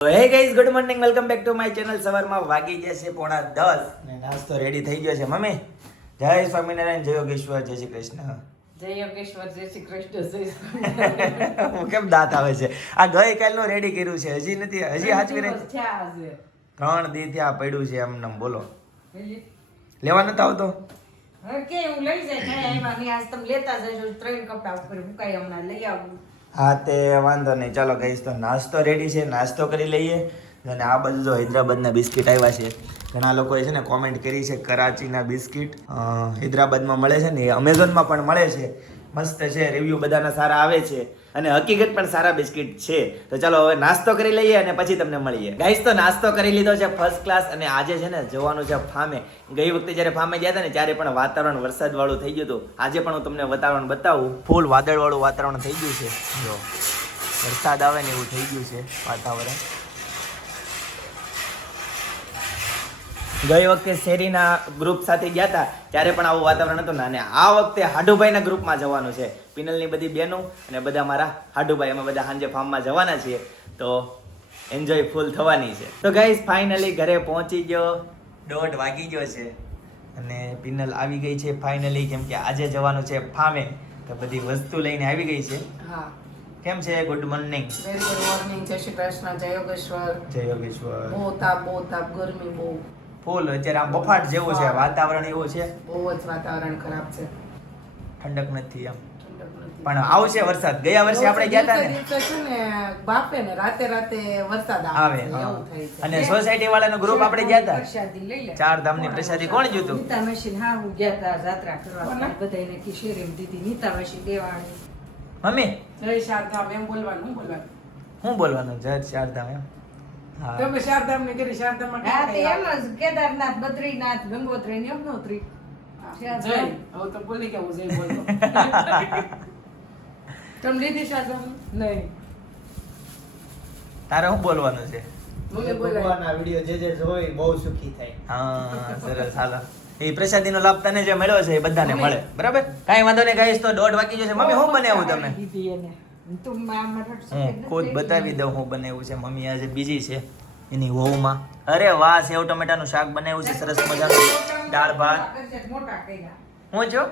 Hey guys, good morning, welcome back to my channel. સવારમાં વાગી ગયા છે 9:10 ને નાસ્તો રેડી થઈ ગયો છે. મમ્મી, જય સ્વામિનારાયણ, જય યોગેશ્વર, જય શ્રી કૃષ્ણ. જય યોગેશ્વર, જય શ્રી કૃષ્ણ. હું કેમ દાંત આવે છે? આ ગઈ કાલનું રેડી કર્યું છે, હજી નથી, હજી હાચવી રહી. 3 દી ત્યાં પડ્યું છે એમ નમ. બોલો, લેવા નતો આવતો? કે હું લઈ જાય કાંઈ એમાં નહીં. આજ તમે લેતા જજો. 3 કપડા ઉપર મુકાઈ હમણાં લઈ આવું. હા, તે વાંધો નહીં. ચાલો ગાઈઝ, તો નાસ્તો રેડી છે, નાસ્તો કરી લઈએ. અને આ બધું જો હૈદરાબાદના બિસ્કિટ આવ્યા છે. ઘણા લોકોએ છે ને કોમેન્ટ કરી છે કરાચીના બિસ્કિટ હૈદરાબાદમાં મળે છે ને, એ અમેઝોનમાં પણ મળે છે. મસ્ત છે, રિવ્યૂ બધાના સારા આવે છે અને હકીકત પણ સારા બિસ્કિટ છે. તો ચાલો હવે નાસ્તો કરી લઈએ અને પછી તમને મળીએ. ગાઈઝ, તો નાસ્તો કરી લીધો છે ફર્સ્ટ ક્લાસ. અને આજે છે ને જવાનું છે ફામે. ગઈ વખતે જ્યારે ફામે ગયા હતા ને ત્યારે પણ વાતાવરણ વરસાદ વાળું થઈ ગયું હતું. આજે પણ હું તમને વાતાવરણ બતાવું. ફૂલ વાદળ વાળું વાતાવરણ થઈ ગયું છે. જો વરસાદ આવે ને એવું થઈ ગયું છે વાતાવરણ. ગઈ વખતે શેરીના ગ્રુપ સાથે ગયા હતા ત્યારે પણ આવું વાતાવરણ હતું ને. અને આ વખતે હાડુભાઈના ગ્રુપમાં જવાનું છે. પિનલની બધી બહેનો અને બધા મારા હાડુભાઈ, અમે બધા સાંજે ફાર્મમાં જવાના છીએ. તો એન્જોય ફૂલ થવાની છે. તો ગાઈઝ, ફાઇનલી ઘરે પહોંચી ગયો. 1:30 વાગી ગયો છે અને પિનલ આવી ગઈ છે ફાઇનલી, કેમ કે આજે જવાનું છે ફામે. તો બધી વસ્તુ લઈને આવી ગઈ છે. હા, કેમ છે? Good morning. Very good morning. જય શ્રી કૃષ્ણ, જય યોગેશ્વર. જય યોગેશ્વર. બહુ તાપ, ગરમી બહુ ફૂલ. અત્યારે આમ બફાટ જેવું છે વાતાવરણ, એવું છે. બહુ જ વાતાવરણ ખરાબ છે. ઠંડક નથી એમ. પણ આવશે વરસાદ. ગયા વર્ષે આપણે ગયા હતા ને, છે ને બાપે ને રાતે વરસાદ આવે. એવું થાય છે. અને સોસાયટી વાળાનો ગ્રુપ આપણે ગયા હતા. પ્રસાદી લઈ લે. 4 ધામની પ્રસાદી કોણ જીતું? નીતા મશીન. હા, હું ગયા હતા જાત્રા કરવા. બધાને કી શેરીમ દીધી નીતા મશીન દેવાણી. મમ્મી, જય શારદામ એમ બોલવાનું. હું બોલવાનું? જય 4 ધામ એમ. હા, તમે શારદામ ને કરી શારદામાં હા તે એમ જ કેદારનાથ, બદ્રીનાથ, ગંગોત્રી ને યમનોત્રી. જય. હવે તો બોલી કે હું જય બોલતો. તમે લીધી શારદામ? નહીં. તારે શું બોલવાનું છે? ભગવાનના વિડિયો જે જોઈ બહુ સુખી થાય. હા, સરસ. હાલો, એ પ્રસાદીનો લાભ તને જે મળ્યો છે એ બધાને મળે. બરાબર, કાંઈ વાંધો નહીં. ગાઈસ, તો 1:30 વાગી જશે. મમ્મી, શું બનાવ્યું તમે? હું ખુદ બતાવી દઉં હું બનાવ્યું છે. મમ્મી આજે બીજી છે એની વહુમાં. અરે વાહ, સેવ ટમેટાનું શાક બનાવ્યું છે સરસ મજાનું. દાળ ભાત. હું જો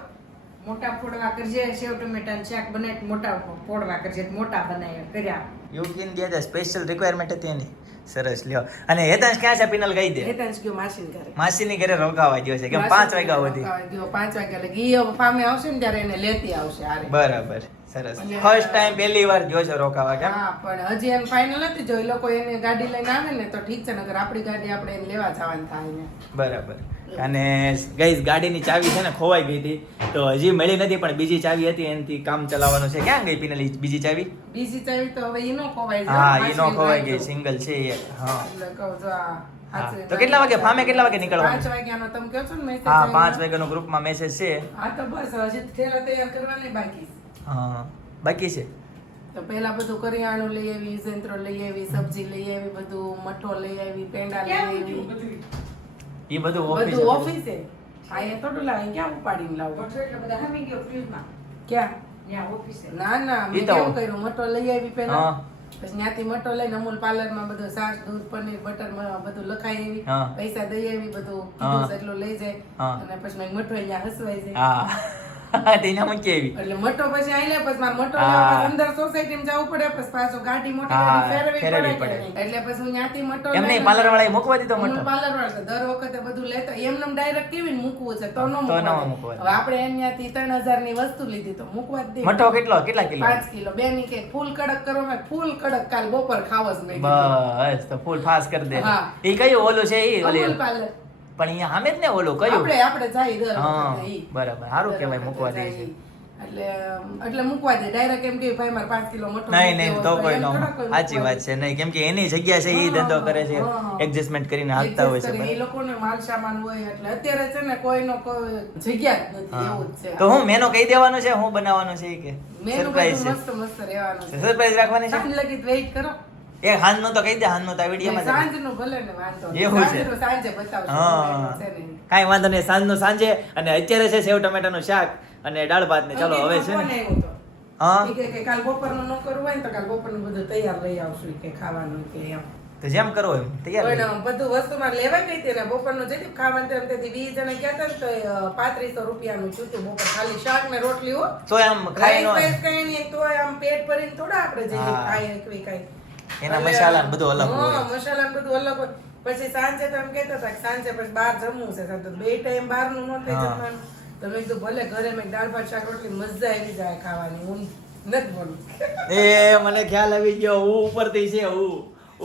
મોટા ફોડવા કરજે. સેવ ટમેટાનું શાક બનાવી મોટા ફોડવા કરજે. મોટા બનાવ્યા કર્યા. You can get special requirement હતી એની. સરસ, લ્યો. અને હેતાંશ ક્યાં છે? પિનલ કહી દે. હેતાંશ ગયો માસીને ઘરે. માસીની ઘરે રોકાવા ગયો છે. કેમ 5 વાગ્યા સુધી? 5 વાગ્યા લગી. ઈ ફામે આવશે ને ત્યારે એને લેતી આવશે. બરાબર, સરસ. ફર્સ્ટ ટાઈમ પહેલી વાર ગયો છે રોકાવા. કેમ? હા, પણ હજી એમ ફાઇનલ નથી જો. એ લોકો એને ગાડી લઈને આવે ને તો ઠીક છે, નકર આપણી ગાડી આપણે એને લેવા જવાનું થાય ને. બરાબર. અને ગાઈઝ, ગાડીની ચાવી છે ને ખોવાઈ ગઈ હતી, તો હજી મળી નથી. પણ બીજી ચાવી હતી, એનાથી કામ ચલાવવાનું છે. ક્યાં ગઈ પિનલી બીજી ચાવી? બીજી ચાવી તો હવે ઈ નો ખોવાઈ જાય. હા, ઈ નો ખોવાઈ ગઈ, સિંગલ છે એ. હા, એટલે કહું જો આ તો કેટલા વાગે ફામે કેટલા વાગે નીકળવાનું? 5 વાગ્યાનો તમે કહો છો ને મેસેજ. હા, 5 વાગ્યાનો ગ્રુપમાં મેસેજ છે. હા, તો બસ હજી થેલા તૈયાર કરવાની બાકી છે. હા, બાકી છે. તો પહેલા બધું કરિયાણું લઈ આવી, યંત્રો લઈ આવી, સબ્જી લઈ આવી, બધું મઠો લઈ આવી, પેંડા લઈ આવી. ઈ બધું બધું ઓફિસે. આ એ થોડું લાવી ક્યાં ઉપાડીને લાવું? મઠો એટલે બધા હમી ગયો ફ્રીજમાં. ક્યાં? ત્યાં ઓફિસે. ના મેં કેવું કર્યું, મઠો લઈ આવી પહેલા. પછી ત્યાંથી મઠો લઈને અમૂલ પાર્લરમાં બધું છાશ, દૂધ, પનીર, બટર બધું લખાઈ આવી, પૈસા દઈ આવી, બધું કીધું એટલું લઈ જાય. અને પછી મેં મઠો અહીંયા હસવાઈ જાય. હા, તેના મૂકી આવી. એટલે મઠો પછી આઈ લે. પછી મારે મઠો લેવા અંદર સોસાયટીમાં જવું પડે. પછી પાછો ગાડી મોટી ફેરવી પડે. એટલે પછી હું ત્યાંથી મઠો એમ નહીં, પાર્લર વાળાએ મૂકવા દીધો મઠો. પાર્લર વાળા દર વખતે બધું લેતો એમને ડાયરેક્ટ કેવી મૂકવું છે તો ન મૂકવા. હવે આપણે અહીંયાથી 3000 ની વસ્તુ લીધી તો મૂકવા જ દે. મઠો કેટલા કિલો? 5 કિલો. બે ની કે ફૂલ કડક કરવામાં ફૂલ કડક કાલ બપોર ખાવસ નહીં. બસ, તો ફૂલ ફાસ કરી દે. ઈ કયું ઓલું છે? ઈ ઓલી પાર્લર. પણ અહીંયા સામે જ ને ઓલું કયું? આપણે જાય દર વખતે ઈ. બરાબર, સારું કહેવાય મૂકવા દે છે. એટલે મૂકવા દે ડાયરેક્ટ. એમ કે ભાઈ મારે 5 કિલો મઠો નહીં તો કોઈ નો. સાચી વાત છે. નહીં, કેમ કે એની જગ્યા છે, ઈ ધંધો કરે છે, એડજસ્ટમેન્ટ કરીને હાલતા હોય છે. એ લોકોને માલ સામાન હોય એટલે અત્યારે છે ને કોઈનો કોઈ જગ્યા જ નથી. એવું જ છે. તો હું મેનો કહી દેવાનું છે, હું બનાવવાનું છે કે સરપ્રાઈઝ છે? મસ્ત રહેવાનું છે. સરપ્રાઈઝ રાખવાની છે. સાંજ લગી વેઇટ કરો. એ હાલ નો તો કહી દે. હાલ નો તો આ વિડીયોમાં સાંજનું ભલે ને વાંધો નહીં. એવું છે. સાંજે બતાવશું. હા, કાઈ વાંધો નહીં. સાંજનું સાંજે. અને અત્યારે છે સેવ ટમેટાનું શાક અને દાળ ભાત ને. ચાલો હવે છે ને. હા, કે કાલ બપોરનું ન કરવું હોય ને તો કાલ બપોરનું બધું તૈયાર લઈ આવશું કે ખાવાનું કે એમ. તો જેમ કરો એમ તૈયાર લઈ. પણ બધું વસ્તુમાં લેવા ગઈ હતી ને બપોરનું જઈ ખાવાનું તેમ તેથી 20 જણા ગયા હતા ને તો 3500 રૂપિયાનું છૂટું બપોર ખાલી શાક ને રોટલી હો તો આમ ખાઈ નો રાઈસ કઈ નહીં તો આમ પેટ ભરીને થોડા આપણે જઈએ હા. ખાઈ એકવી ખાઈ એના મસાલા ને બધું અલગ હોય. હા, મસાલા ને બધું અલગ હોય પછી સાંજે તો એમ કહેતા હતા કે સાંજે પછી બહાર જમવું છે તો બે ટાઈમ બહારનું ન થઈ હા. જમવાનું તો મેં કીધું ભલે ઘરે મેં દાળ ભાત શાક રોટલી મજા આવી જાય ખાવાની હું નથી બોલું એ મને ખ્યાલ આવી ગયો હું ઉપરથી છે હું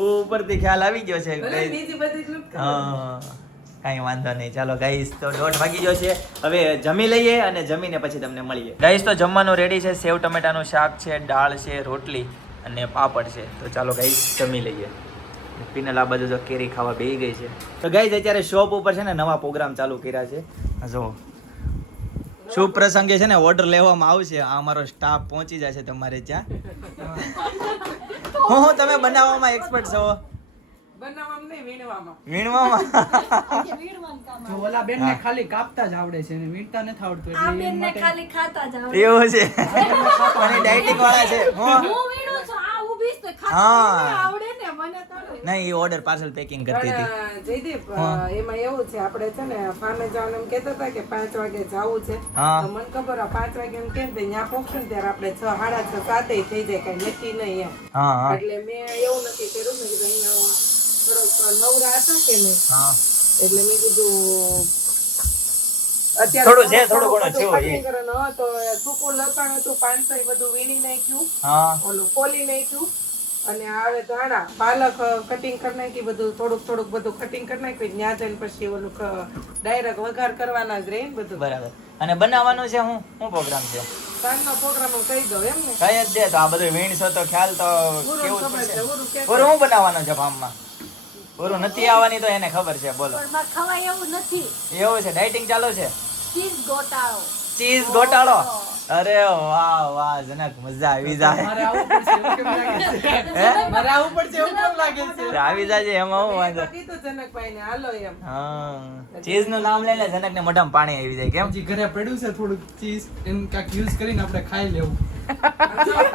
ઉપરથી ખ્યાલ આવી ગયો છે ભલે બીજી બધી જ નથી હા કાંઈ વાંધો નહીં ચાલો ગાઈસ તો 1:30 વાગી ગયો છે હવે જમી લઈએ અને જમીને પછી તમને મળીએ ગાઈસ તો જમવાનું રેડી છે સેવ ટમેટાનું શાક છે દાળ છે રોટલી અને પાપડ છે તો ચાલો ગાઈસ જમી લઈએ પિનલ આ બધું જો કેરી ખાવા બેસી ગઈ છે તો ગાઈસ અત્યારે શોપ ઉપર છે ને નવા પ્રોગ્રામ ચાલુ કર્યા છે જો શુભ પ્રસંગે છે ને ઓર્ડર લેવામાં આવશે આ અમારો સ્ટાફ પહોંચી જશે તમારે ત્યાં હું તમે બનાવવામાં એક્સપર્ટ છો બનાવવામાં નહીં વીણવામાં વીણવામાં જો ઓલા બેન ને ખાલી કાપતા જ આવડે છે ને વીણતા નથી આવડતું આ એટલે એ બેનને માટે ખાલી ખાતા જ આવડે. એવું છે અને ડાયટિંગ વાળા છે હું હું વીણું છું, આ ઊભી છે, ખાતા હા. મને આવડે ને, મને તો આવડે. નહીં એ ઓર્ડર પાર્સલ પેકિંગ કરતી હતી પણ જયદીપ હા. એમાં એવું છે આપણે છે ને ફાર્મે જવાનું એમ કહેતા હતા કે 5 વાગે જવું છે હા. તો મને ખબર આ 5 વાગે એમ કેમ ત્યાં પહોંચશું ને ત્યારે આપણે 6, 6:30, 7 થઈ જાય કઈ નક્કી નહીં એમ હા હા એટલે મેં એવું નક્કી કર્યું મેં કીધું અહીંયા થોડોક નવરા હતા કે નહીં હા એટલે મેં કીધું થોડું છે, થોડું ઘણું છે, cutting એ. કરવાનું હતું, તો સૂકું લસણ હતું 500 એ બધું વીણી નાખ્યું હા ઓલું ફોલી નાખ્યું અને આવે ધાણા પાલક કટિંગ કરી નાખી બધું થોડુંક બધું કટિંગ કરી નાખ્યું ત્યાં જઈને પછી ઓલું ડાયરેક્ટ વઘાર કરવાના જ રહે ને બધું બરાબર અને બનાવવાનું છે હું પ્રોગ્રામ છે સાંજનો પ્રોગ્રામ હું કહી દઉં એમ ને કઈ જ દે તો આ બધું વીણશો તો ખ્યાલ તો પૂરું કેવું જ ખબર છે પડશે પૂરું કે પૂરું હું બનાવવાનું છે ફાર્મમાં પૂરું નથી આવવાની તો એને ખબર છે બોલો પણ મારે ખવાય એવું નથી. એવું છે ડાયટિંગ ચાલુ છે ચીઝ ગોટાળો. ચીઝ ગોટાળો અરે વાહ વાહ જનક મજા આવી જાય મારે આવવું પડશે એવું કેમ લાગે છે હે? મારે આવવું પડશે એવું કેમ લાગે છે આવી જાય એમાં હું મેં વાંધો તો કીધું જનકભાઈને હાલો એમ હા ચીઝ નું નામ લઈને જનક ને મોઢામાં પાણી આવી જાય કેમ હજી ઘરે પડ્યું છે થોડુંક ચીઝ એમ કાંઈક યુઝ કરીને આપણે ખાઈ લેવું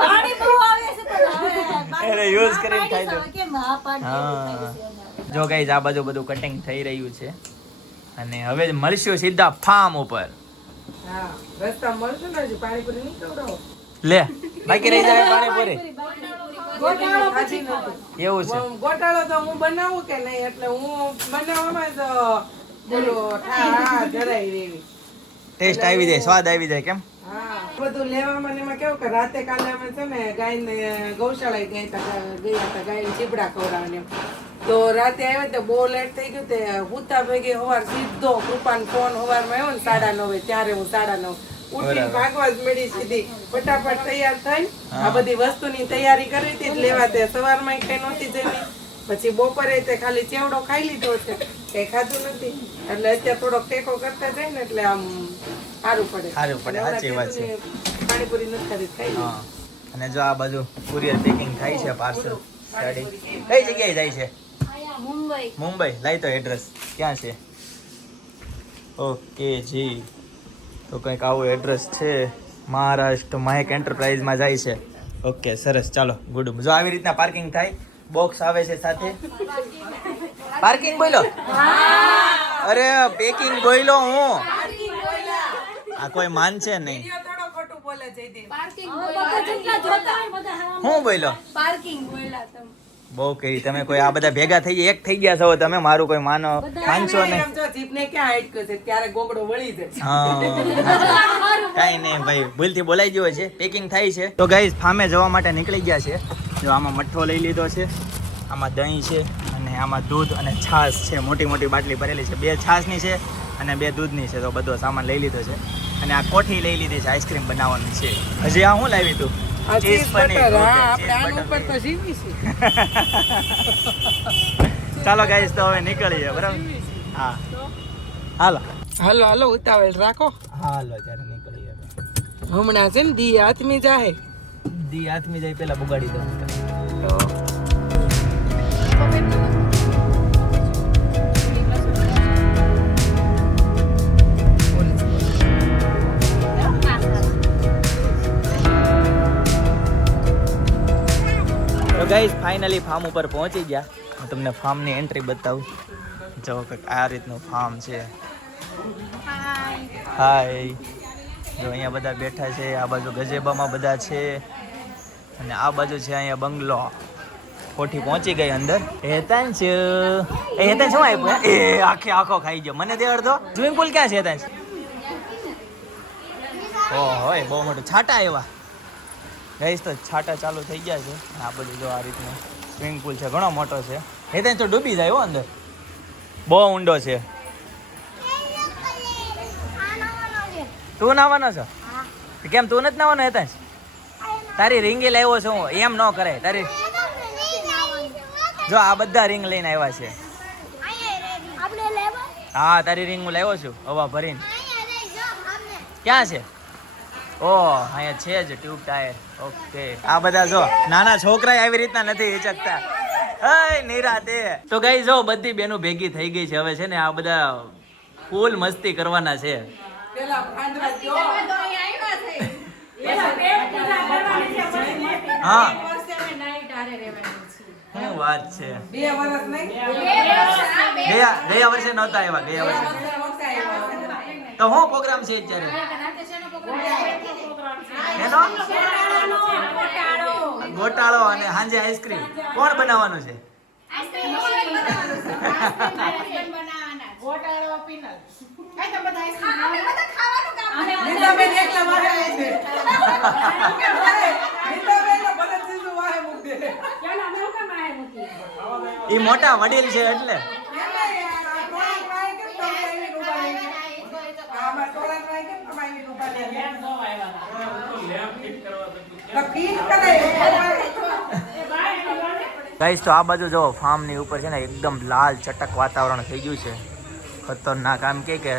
પાણી બહુ આવે છે તો હવે બાકી એને use હા કરીને ખાઈ પાડી લો. છે, કેમ હા પાડી એવું હા. થાય છે એને. જો ગાઈઝ આ બધું કટિંગ થઈ રહ્યું છે અને હવે મળશું સીધા ફાર્મ ઉપર હા રસ્તા મળશે ને હજી પાણીપુરી નહીં ખવડાવો લે બાકી રહી જાય પાણીપુરી ગોટાળો પછી નથી એવું છે ગોટાળો તો હું બનાવું કે નહીં એટલે હું બનાવવામાં જ બોલો ઠા જરાય રેવી ટેસ્ટ આવી જાય સ્વાદ આવી જાય કેમ હા બધું લેવામાં ને એમાં કેવું કે રાતે કાલે અમે છે ને ગાયને ગૌશાળાએ ગયા હતા ગાયને ચીબડા ખવડાવવાને એમ. તો રાતે આવ્યા તો બહુ લેટ થઈ ગયું તે હુતા ભેગે હવાર સીધો કૃપાન ફોન હવારમાં આવ્યો ને 9:30 ત્યારે હું 9:30 ઉઠીને બરાબર. ભાગવા જ મળી સીધી ફટાફટ તૈયાર થઈને આ બધી વસ્તુની તૈયારી કરી હતી જ લેવા તે સવારમાં કઈ નહોતી જમી પછી બપોરે તે ખાલી ચેવડો ખાઈ લીધો છે કઈ ખાધું નથી એટલે અત્યારે થોડોક ટેકો કરતા જાય ને એટલે આમ સારું પડે સારું પડે, સાચી વાત છે. પાણીપુરી નથી ખાધી ખાઈ લીધી. હા અને જો આ બધું કુરિયર પેકિંગ થાય છે પાર્સલ કઈ જગ્યાએ જાય છે અહીંયા મુંબઈ. મુંબઈ લાઈ તો એડ્રેસ ક્યાં છે ઓકે જી તો કંઈક આવું એડ્રેસ છે મહારાષ્ટ્ર મહેક એન્ટરપ્રાઇઝમાં જાય છે ઓકે સરસ ચાલો ગુડ જો આવી રીતના પાર્કિંગ થાય બોક્સ આવે છે સાથે પાર્કિંગ બોલો અરે પેકિંગ બોલો હું આ કોઈ માનશે નહીં બીજો થોડો ખોટું બોલે જયદીપ. હવે બધા જેટલા જોતા હોય બધા હા હું બોલો પાર્કિંગ બોલ્યા તમે. બહુ કરી તમે કોઈ આ બધા ભેગા થઈ ગયા એક થઈ ગયા છો તમે મારું કોઈ માનશો નહીં એમ જો જીભને ક્યાં હાઈટ છે ત્યારે ગોબડો વળી જાય હા કાંઈ નહીં ભાઈ ભૂલથી બોલાઈ ગયો છે પેકિંગ થાય છે તો ગાઈઝ ફાર્મે જવા માટે નીકળી ગયા છે જો આમાં મઠ્ઠો લઈ લીધો છે આમાં દહીં છે અને આમાં દૂધ અને છાશ છે મોટી મોટી બાટલી ભરેલી છે 2 છાશની છે અને 2 દૂધની છે તો બધો સામાન લઈ લીધો છે અને આ કોઠી લઈ લીધી છે આઈસ્ક્રીમ બનાવવાની છે હજી આ હું લાવી તું આ cheese cheese paneer butter, okay, હા, cheese આપણે આનું butter ઉપર તો જીવીશું. ચાલો ગાઈઝ તો હવે નીકળીએ બરાબર હા હાલો હાલો હાલો ઉતાવળ રાખો હાલો ત્યારે નીકળીએ હવે. હમણાં છે ને દી હાથમી જાહે દી હાથમી જાય પેલા બગાડી દઉં તો ગાઈઝ ફાઇનલી ફાર્મ ઉપર પહોંચી ગયા હું તમને ફાર્મની એન્ટ્રી બતાવું. જો કંઈક આ રીતનું ફાર્મ છે. હાય. જો અહીંયા બધા બેઠા છે. આ બાજુ ગજેબામાં બધા છે અને આ બાજુ છે અહીંયા બંગલો. કોઠી પહોંચી ગઈ અંદર. હેતાંશ શું આપ્યું? એ આખો ખાઈ ગયો. મને દે અડધો. સ્વિમિંગ પુલ ક્યાં છે હેતાંશ? હોય બહુ મોટું. છાટા એવા ગઈશ તો છાટા ચાલુ થઈ ગયા છે. આ બધું જો આ રીતનું સ્વિમિંગ પુલ છે. ઘણો મોટો છે. હેતાંશ તો ડૂબી જાય હો અંદર. બહુ ઊંડો છે. તું નાવાનો છો? કેમ તું નથી નાવાનો હેતાંશ? તારી રીંગી લાવ્યો છું હું. એમ ન કરે તારી. જો આ બધા રીંગ લઈને આવ્યા છે. હા તારી રીંગ હું લાવ્યો છું હવા ભરીને. ક્યાં છે? અહીંયા છે જ ટ્યુબ ટાયર. ઓકે. આ બધા જો નાના છોકરા આવી રીતના નથી હિચકતા. નિરાતે. તો ગઈ જો બધી બેનો ભેગી થઈ ગઈ છે. હવે છે ને આ બધા ફૂલ મસ્તી કરવાના છે. હા શું વાત છે. ગયા વર્ષે નહોતા આવ્યા. ગયા વર્ષે તો શું પ્રોગ્રામ છે અત્યારે એનો? ગોટાળો અને સાંજે આઈસ્ક્રીમ. કોણ બનાવવાનું છે? ઈ મોટા વડીલ છે એટલે. ગાઈસ તો આ બાજુ જો ફાર્મ ની ઉપર છે ને એકદમ લાલ ચટક વાતાવરણ થઈ ગયું છે. ખતરનાક. આમ કે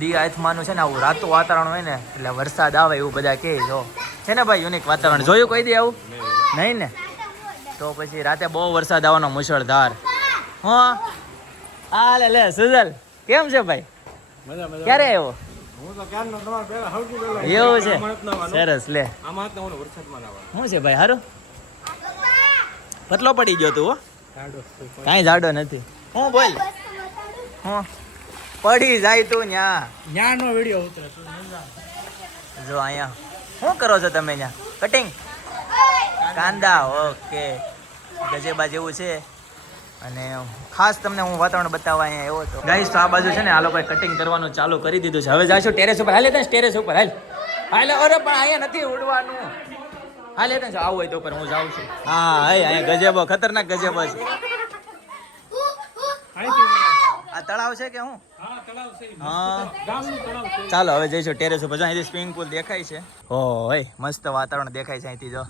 દી આથમાનું છે ને આવું રાતું વાતાવરણ હોય ને એટલે વરસાદ આવે એવું બધા કહે. જો છે ને ભાઈ યુનિક વાતાવરણ. જોયું કોઈ દી આવું? નહીં ને? તો પછી રાતે બહુ વરસાદ આવવાનો મુશળધાર. હા આ લે સુજલ કેમ છે ભાઈ? ક્યારે આવ્યો? એવું છે. સરસ લે. શું છે ભાઈ? હારું પતલો પડી ગયો તું? કાંઈ જાડો નથી. હું બોલ હું પડી જાય તું ન્યાનો વિડીયો ઉતરે. જો અહીંયા શું કરો છો તમે? ત્યાં કટિંગ કાંદા. ઓકે. ગજેબા જેવું છે. અને ખાસ તમને હું વાતાવરણ બતાવવા અહીંયા આવ્યો હતો. ગાઈસ તો આ બાજુ છે ને આ લોકોએ કટિંગ કરવાનું ચાલુ કરી દીધું છે. હવે જાશું ટેરેસ ઉપર. હાલે ટેરેસ ઉપર હાલ. અરે પણ અહીંયા નથી ઉડવાનું. હાલે આવું હોય તો ઉપર હું જાઉં છું. હા અહીંયા ગજેબો ખતરનાક ગજેબો છે. આ તળાવ છે કે હું? હા ચાલો હવે જઈશું ટેરેસ ઉપર. જો અહીંથી સ્વિમિંગ પુલ દેખાય છે. હોય મસ્ત વાતાવરણ દેખાય છે અહીંથી. જો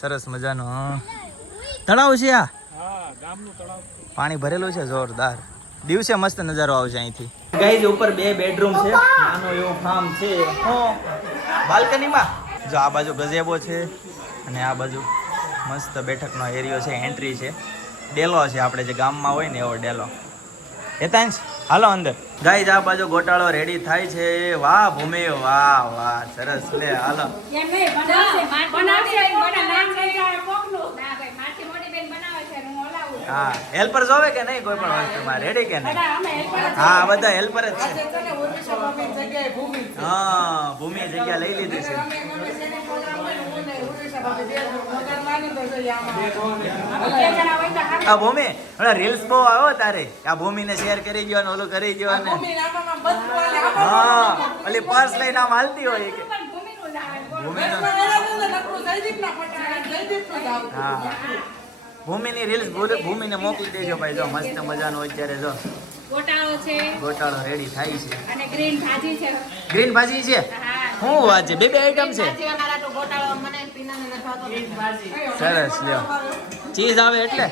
સરસ મજાનું તળાવ છે. આ પાણી ભરેલું છે જોરદાર. દિવસે મસ્ત નજારો આવશે અહીંથી. ગાઈઝ ઉપર 2 બેડરૂમ છે. નાનો એવો ફાર્મ છે બાલ્કનીમાં. જો આ બાજુ ગઝેબો છે અને આ બાજુ મસ્ત બેઠકનો એરિયો છે. એન્ટ્રી છે. ડેલો છે આપણે જે ગામમાં હોય ને એવો ડેલો. હેતાંશ હાલો અંદર. ગાઈઝ આ બાજુ ગોટાળો રેડી થાય છે. વાહ ભૂમિ વાહ સરસ. લે હાલો. હા હેલ્પર જોવે કે નહીં કોઈ પણ વસ્તુમાં? રેડી કે નહીં? હા બધા હેલ્પર જ છે. હા ભૂમિ જગ્યા લઈ લીધી છે. આ ભૂમિ રીલ્સ બહુ આવ્યો તારે. આ ભૂમિને શેર કરી ગયો ને ઓલું કરી ગયો ને. હા ઓલી પર્સ લઈને આમ હાલતી હોય કે હા ભૂમિની રીલ્સ ભૂમિને મોકલી દેજો ભાઈ. જો મસ્ત મજાનો અત્યારે જો ગોટાળો રેડી થાય છે. અને ગ્રીન ભાજી છે. ગ્રીન ભાજી છે. શું વાત છે? 2 આઈટમ છે. સરસ લ્યો. ચીઝ આવે એટલે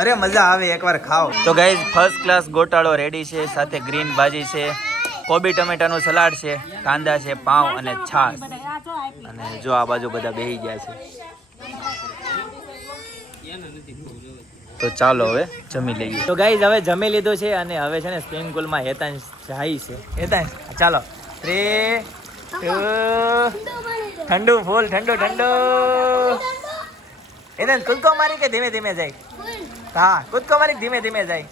અરે મજા આવે એકવાર ખાઓ. તો ગાઈઝ ફર્સ્ટ ક્લાસ ગોટાળો રેડી છે. સાથે ગ્રીન ભાજી છે, કોબી ટમેટાનું સલાડ છે, કાંદા છે, પાઉં અને છાશ. અને જો આ બાજુ બધા બેહી ગયા છે. તો ચાલો હવે જમી લઈએ. તો ગાઈઝ હવે જમી લીધું છે અને હવે છે ને સ્વિમિંગ પુલમાં હેતાંશ જાય છે. હેતાંશ ચાલો 3 2 ઠંડુ ફૂલ ઠંડુ. એને કૂદકો મારી કે ધીમે ધીમે જાય? હા કૂદકો મારી કે ધીમે ધીમે જાય?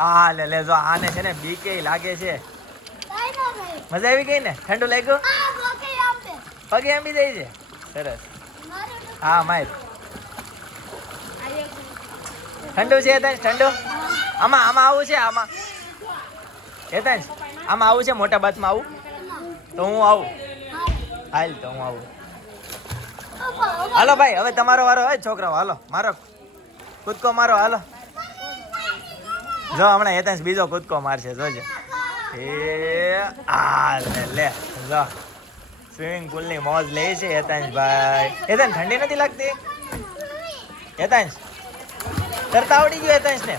હા લે જો આને છે ને બીકે લાગે છે. મજા આવી ગઈ ને? ઠંડુ લાગ્યું? પગે આંબી જાય છે. સરસ. હા માય ઠંડુ છે હેતાંશ? ઠંડુ આમાં આવું છે? આમાં હેતાંશ આમાં આવું છે? મોટા બાથમાં આવું? તો હું આવું. હાલ તો હું આવું. હાલો ભાઈ હવે તમારો વારો હોય છોકરાઓ. હાલો મારો કૂદકો મારો. હાલો જો હમણાં હેતાંશ બીજો કૂદકો મારશે જોજે. એ આ લે જો સ્વિમિંગ પુલ ની મોજ લે છે હેતાંશ ભાઈ. હેતાંશ ઠંડી નથી લાગતી? હેતાંશ તરતા આવડી ગયું હેતાંશ ને?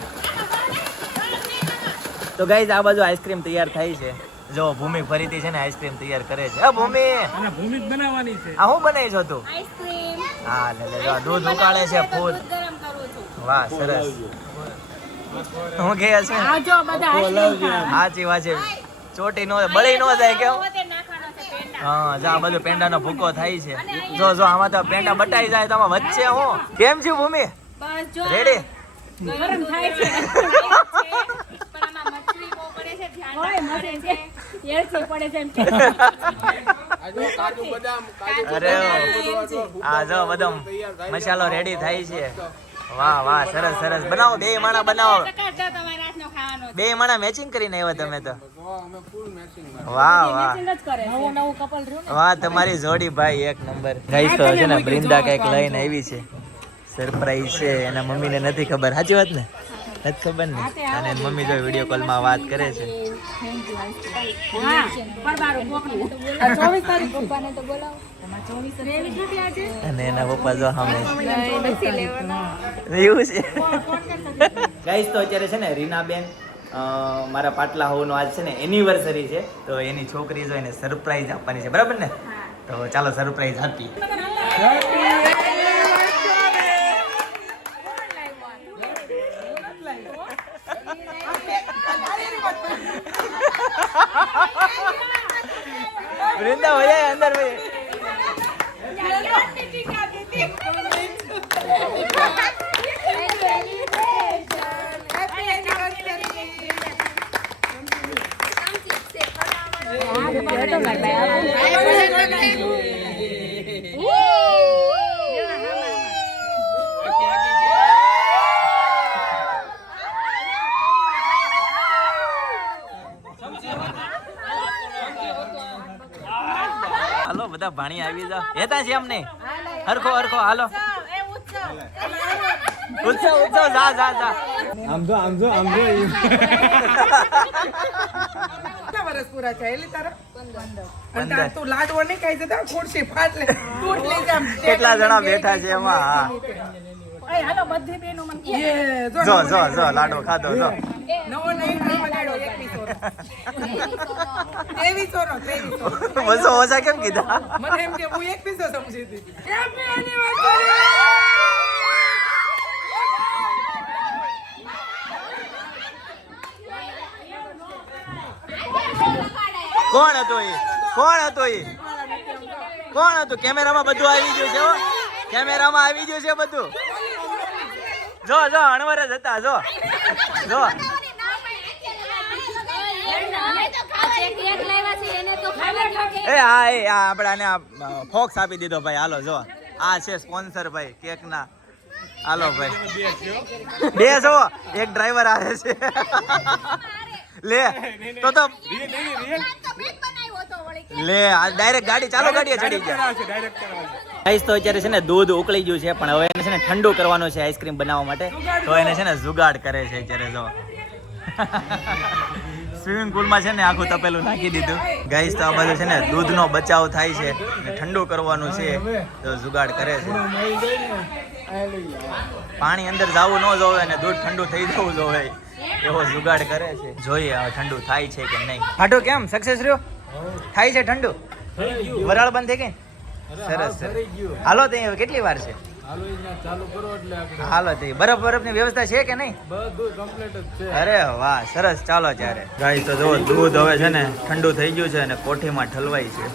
તો ગાઈઝ આ બાજુ આઈસ્ક્રીમ તૈયાર થાય છે. જો ભૂમિ ફરીથી છે ને આઈસ્ક્રીમ તૈયાર કરે છે. ભૂમિ અને ભૂમિ જ બનાવવાની છે. આ હું બનાવી છો તું? આઈસ્ક્રીમ હા લે જો દૂધ ઉકાળે છે ફૂલ. ગરમ કરું છું. વાહ સરસ. હું કે છે આવજો બધા આઈસ્ક્રીમ સાચી વાત છે. ચોટી નો બળી નો જાય કેમ? પોતે નાખવાનો છે પેંડા. હા જો આ બધું પેંડાનો ભૂકો થાય છે. જો આમાં તો પેંડા બટાઈ જાય તો આમાં વચ્ચે હું કેમ છું ભૂમિ? બસ જો રેડી? ગરમ થાય છે. પણ આમાં મછલી બહુ પડે છે, ધ્યાન રાખવું પડે છે. એલચી પડે છે એમ કે. અરે આ જો બધો મસાલો રેડી થાય છે. વાહ વાહ સરસ સરસ. બનાવો બે માણા બનાવો. ટકા તમારે રાતનો ખાવાનો છે. બે માણા મેચિંગ કરીને આવ્યા તમે તો. વાહ વાહ મેચિંગ જ કરે છે. નવું કપલ રહ્યું ને. વાહ તમારી જોડી ભાઈ એક નંબર. ગાઈસ તો છે ને બ્રિંદા કઈક લઈને આવી છે. સરપ્રાઈઝ છે. એના મમ્મીને નથી ખબર. સાચી વાત ને? નથી ખબર ને? અને એની મમ્મી જો વિડીયો કોલમાં વાત કરે છે. હા પર બારું કોકને તો બોલાવો. 24 તારીખ પપ્પાને તો બોલાવો. તમાર 23 નથી આજે? અને એના પપ્પા જો સામે નથી લેવાના. એવું છે. ગાઈસ તો અત્યારે છે ને રીનાબેન મારા પાટલા હોવાનો આજ છે ને એનિવર્સરી છે. તો એની છોકરી જો એને સરપ્રાઈઝ આપવાની છે. બરાબર ને? તો ચાલો સરપ્રાઈઝ આપી. વૃંદા ભૈયા અંદર હાલો બધા ભાણી આવી જાવ. હેતા છે એમ નહીં? હરખો હરખો હાલો. ઉત્સવ ઉત્સવ જા જા જા. આમ જો કેટલા વર્ષ પૂરા છે એલી તારા? 15. અને તાર તું લાડવો નહીં ખાઈ જતા ખુરશી ફાટ લે તૂટ લઈ જામ. કેટલા જણા બેઠા છે એમાં? હા ઓય હાલો બધી બેનો મને કહે. એ જો જો જો લાડવો ખાધો જો. નવો નહીં બગાડો 2100 નો 2300 બસો ઓછા કેમ કીધા? મને એમ કે હું 2100 સમજી હતી. Happy anniversary. કોણ હતો એ? કોણ હતો એ? કોણ હતું? કેમેરામાં બધું આવી ગયું છે હો. કેમેરામાં આવી ગયું છે બધું. જો જો અણવર જ હતા. જો જો એ હા એ આ આપણે આને ફોક્સ આપી દીધો ભાઈ. હાલો જો આ છે સ્પોન્સર ભાઈ કેક ના. હાલો ભાઈ બે છો. એક ડ્રાઈવર આવે છે. લે તો લે આ ડાયરેક્ટ ગાડી ચાલો ગાડીએ ચડી ગયા. ગાઈસ તો અત્યારે છે ને દૂધ ઉકળી ગયું છે પણ હવે એને છે ને ઠંડુ કરવાનું છે આઈસ્ક્રીમ બનાવવા માટે. તો એને છે ને જુગાડ કરે છે અત્યારે. જો સ્વિમિંગ પુલમાં છે ને આખું તપેલું નાખી દીધું. ગાઈસ તો આ બધું છે ને દૂધનો બચાવ થાય છે ને ઠંડુ કરવાનું છે તો જુગાડ કરે છે. પાણી અંદર જવું ન જોવે અને દૂધ ઠંડુ થઈ જવું જોવે એવો જુગાડ કરે છે. જોઈએ હવે ઠંડુ થાય છે કે નહીં. હાટો કેમ સક્સેસ રહ્યો? થાય છે ઠંડુ? વરાળ બંધ થઈ ગઈ? સરસ સરસ. હાલો તે હવે કેટલી વાર છે? હાલો તે બરફની વ્યવસ્થા છે કે નહીં? અરે વાહ સરસ. ચાલો ત્યારે ગાઈસ તો જો દૂધ હવે છે ને ઠંડુ થઈ ગયું છે અને કોઠીમાં ઠલવાય છે.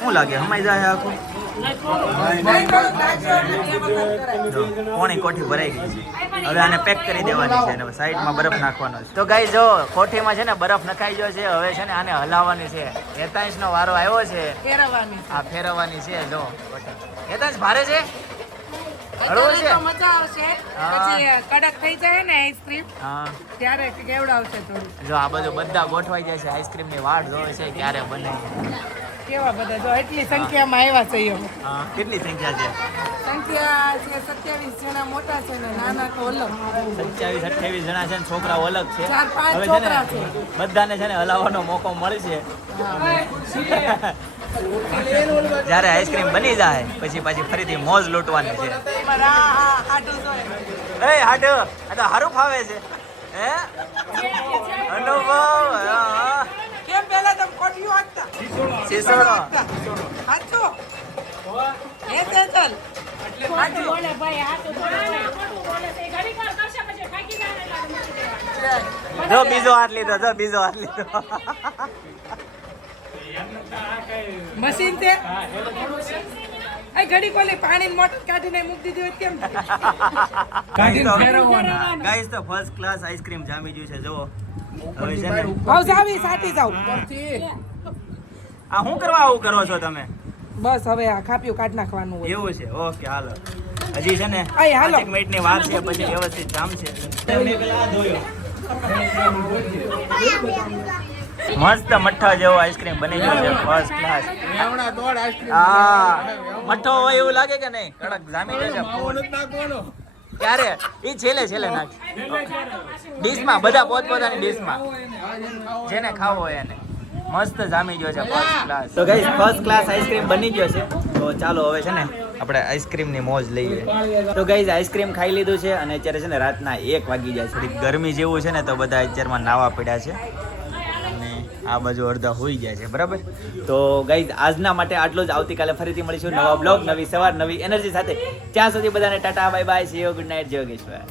શું લાગે હમાઈ જાય આખું નહીં થોડુંક નાખજો એટલે બે વખત કરાય. જો પોણી કોઠી ભરાઈ ગઈ છે હવે આને પેક કરી દેવાની છે અને સાઈડમાં બરફ નાખવાનો છે તો ગાઈ જો કોઠીમાં છે ને બરફ નખાઈ ગયો છે હવે છે ને આને હલાવવાની છે 43 નો વારો આવ્યો છે ફેરવવાની છે. આ ફેરવવાની છે જો કોઠી 43 ભારે છે હળવો અત્યારે છે તો મજા આવશે હા. પછી કડક થઈ જાય ને આઈસ્ક્રીમ હા ત્યારે કેવડાવશે થોડું. જો આ બધું બધા ગોઠવાઈ જાય છે આઈસ્ક્રીમની વાટ જોવે છે ક્યારે બને કેવા બધા જો એટલી સંખ્યામાં આવ્યા છે અમે. હા કેટલી સંખ્યા છે સંખ્યા છે 27 જણા મોટા છે ને નાના તો અલગ. 27-28 જણા છે ને છોકરાઓ અલગ છે 4-5 હવે છોકરા છે છે. ને બધાને છે ને હલાવવાનો મોકો મળશે જ્યારે આઈસ્ક્રીમ બની જાય પછી પાછી ફરીથી મોજ લૂંટવાની છે પણ આ આટો જોઈએ. એ હાડો આ તો હારું ફાવે છે હે અનુભવ હા. કેમ પહેલા તમે કોઠીઓ હાંકતા? શીશોડો હાચો એ તે ચાલ ખોટું બોલે ભાઈ, આ તો બોલે ભાઈ, ખોટું બોલે છે. ઘડીક વાર કરશે પછી થાકી જાય ને એટલે મૂકી દેવાનું. જો બીજો હાથ લીધો જો બીજો હાથ લીધો મશીન તે એ ઘડી કોલી પાણી મોટર કાઢીને મૂકી દીધી હોય કેમ? ગાઈસ તો ફર્સ્ટ ક્લાસ આઈસ્ક્રીમ જામી ગયું છે જો હવે છે ને ભાવ જાવી સાટી જાવ આ શું કરવા આવું કરો છો તમે બસ હવે આ ખાપ્યું કાઢ નાખવાનું હોય. એવું છે ઓકે હાલો હજી છે ને અય, હાલો. 5 મિનિટની વાર છે પછી વ્યવસ્થિત જામશે તમે પેલા આ ધોયો મસ્ત મઠ્ઠા જેવો આઈસ્ક્રીમ બની ગયો છે ફર્સ્ટ ક્લાસ હા મઠ્ઠો હોય એવું લાગે કે નહીં કડક જામી જશે ક્યારે ઈ છેલ્લે નાખ ડીશમાં બધા પોતપોતાની ડીશમાં જેને ખાવો હોય એને મસ્ત જામી ગયો છે ફર્સ્ટ ક્લાસ તો ગાઈસ ફર્સ્ટ ક્લાસ આઈસ્ક્રીમ બની ગયો છે તો ચાલો હવે છે ને આપણે આઈસ્ક્રીમની મોજ લઈએ તો ગાઈસ આઈસ્ક્રીમ ખાઈ લીધું છે અને અત્યારે છે ને રાતના 1 વાગી જાય થોડીક ગરમી જેવું છે ને તો બધા અત્યારમાં નાવા પડ્યા છે અને આ બાજુ અડધા હોઈ જાય છે બરાબર તો ગાઈસ આજના માટે આટલું જ આવતીકાલે ફરીથી મળીશું નવા બ્લોગ નવી સવાર નવી એનર્જી સાથે ત્યાં સુધી બધાને Tata bye bye see you good night જય યોગેશ્વર